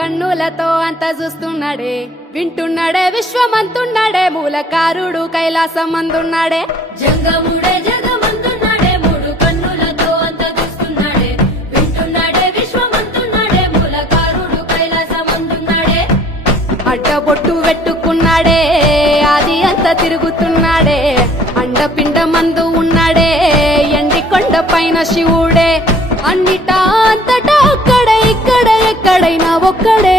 కన్నులతో అంత చూస్తున్నాడే, వింటున్నాడే విశ్వమంతున్నాడే, మూలకారుడు కైలాసం అందున్నాడే. జంగముడే జగమంతున్నాడే, మూడు కన్నులతో అంత చూస్తున్నాడే, వింటున్నాడే విశ్వమంతున్నాడే, మూలకారుడు కైలాసమందున్నాడే. అడ్డబొట్టు పెట్టుకున్నాడే, అది అంత తిరుగుతున్నాడే, అండపిండ మందు ఉన్నాడే, ఎండి కొండ పైన శివుడే, అన్నిటా అంతటా అక్కడే ఇక్కడ ఎక్కడైనా ఒక్కడే.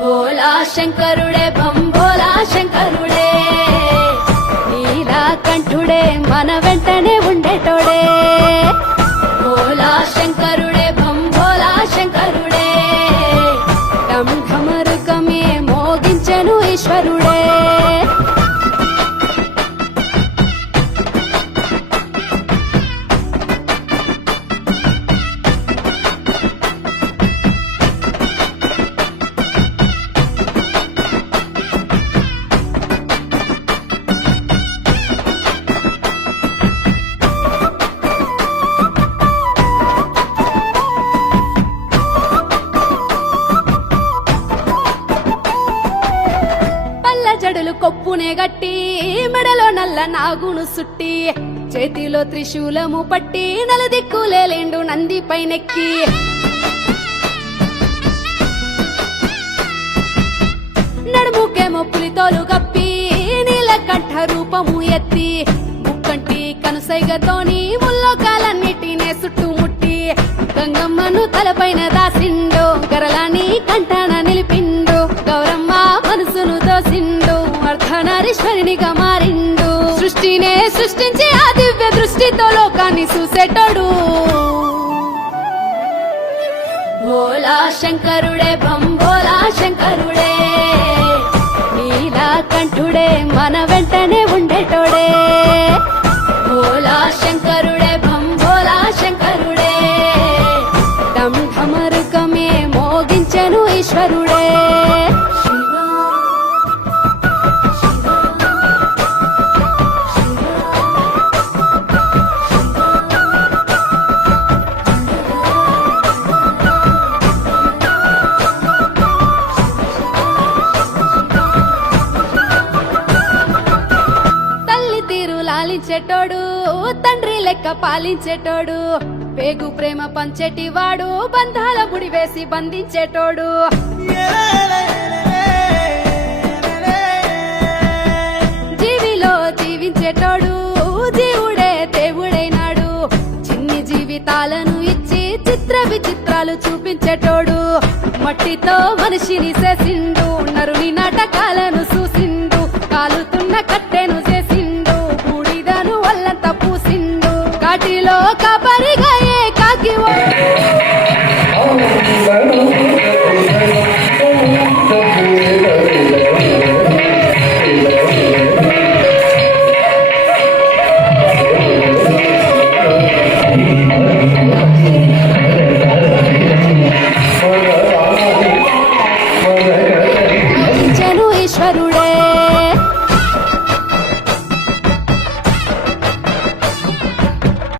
భోలా శంకరుడే భంభోలా శంకరుడే, నీలకంఠుడే మన వెంటనే ఉండేటోడే. భోలా శంకరుడే భంభోలా శంకరుడే, ఢమ్ ఢమరుకమే మోగించెను ఈశ్వరుడే. జడులు కొప్పునే గట్టి, మెడలో నల్ల నాగును సుట్టి, చేతిలో త్రిశూలము పట్టి, నలుదిక్కులేండు నంది పైనెక్కి. నడుముకేమో పులితోలు కప్పి, నీలకంఠ రూపము ఎత్తి, ముక్కంటి కనుసైగతోని ముల్లోకాలన్నిటినే చుట్టుముట్టి, గంగమ్మను తలపైన దాసిండు, గరలాని కంఠాన నిలిపిండు, గౌరమ్మ మనసును దోసిండు, అర్ధనారీశ్వరునిగా మారిండు. సృష్టినే సృష్టించి ఆ దివ్య దృష్టితో లోకాన్ని చూసేటోడు. భోలా శంకరుడే భంభోలా శంకరుడే, నీలకంఠుడే మన వెంటనే ఉండేటోడే. భోలా శంకరుడే భంభోలా శంకరుడే, ఢమ్ ఢమరుకమే మోగించెను ఈశ్వరుడే. లాలించేటోడు, తండ్రి లెక్క పాలించేటోడు, పేగు ప్రేమ పంచేటివాడు, బంధాల ముడి వేసి బంధించేటోడు. జీవిలో జీవించేటోడు, జీవుడే దేవుడైనాడు, చిన్ని జీవితాలను ఇచ్చి చిత్ర విచిత్రాలు చూపించేటోడు. మట్టితో మనిషిని చేసిండు, నరుని నాటకాలను చూసిండు, కాలుతున్న కట్టెను చేసిండు, బూడిదను వల్లంత పూసిండు, కాటిలో